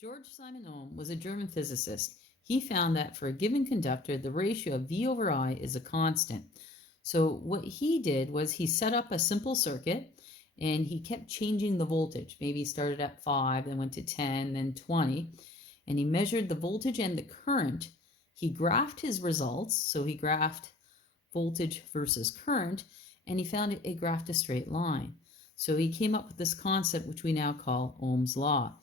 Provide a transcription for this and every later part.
George Simon Ohm was a German physicist. He found that for a given conductor, the ratio of V over I is a constant. So what he did was he set up a simple circuit and he kept changing the voltage. Maybe he started at 5, then went to 10, then 20, and he measured the voltage and the current. He graphed his results, so he graphed voltage versus current, and he found it graphed a straight line. So he came up with this concept which we now call Ohm's law.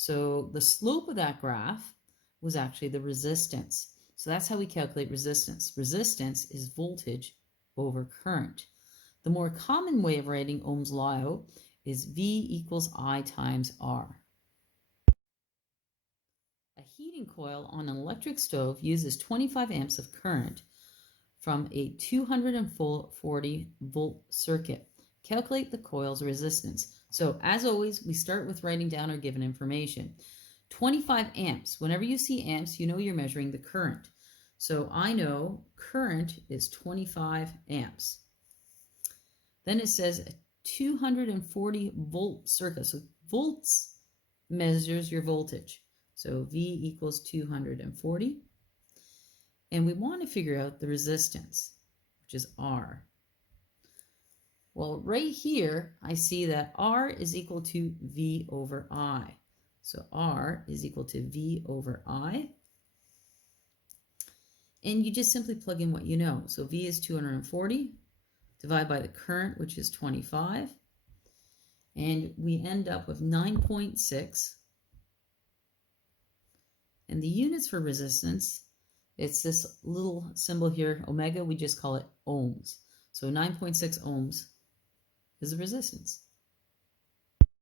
So the slope of that graph was actually the resistance. So that's how we calculate resistance. Resistance is voltage over current. The more common way of writing Ohm's law out is V equals I times R. A heating coil on an electric stove uses 25 amps of current from a 240 volt circuit. Calculate the coil's resistance. So as always, we start with writing down our given information. 25 amps. Whenever you see amps, you know you're measuring the current. So I know current is 25 amps. Then it says a 240 volt circuit. So volts measures your voltage. So V equals 240. And we want to figure out the resistance, which is R. Well, right here, I see that R is equal to V over I. So R is equal to V over I. And you just simply plug in what you know. So V is 240, divide by the current, which is 25. And we end up with 9.6. And the units for resistance, it's this little symbol here, omega, we just call it ohms. So 9.6 ohms is the resistance.